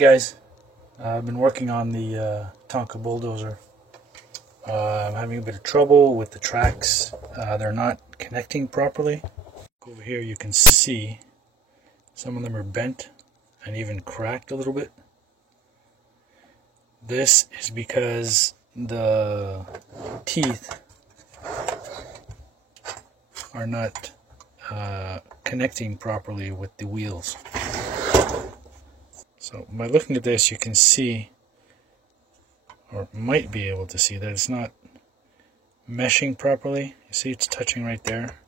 guys, I've been working on the Tonka bulldozer. I'm having a bit of trouble with the tracks. They're not connecting properly. Over here you can see some of them are bent and even cracked a little bit. This is because the teeth are not connecting properly with the wheels. So by looking at this, you can see, or might be able to see, that it's not meshing properly. You see it's touching right there.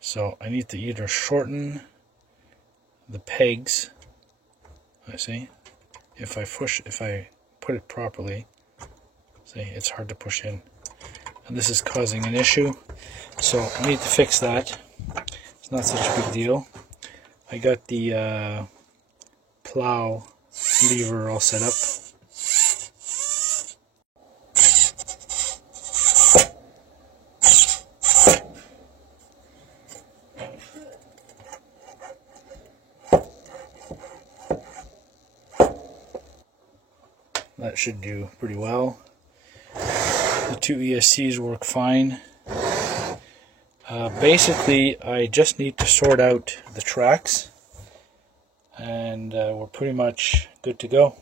So I need to either shorten the pegs. I see. If I put it properly, see, it's hard to push in. And this is causing an issue. So I need to fix that. It's not such a big deal. I got the plow lever all set up. That should do pretty well. The two ESCs work fine. Basically, I just need to sort out the tracks, and we're pretty much good to go.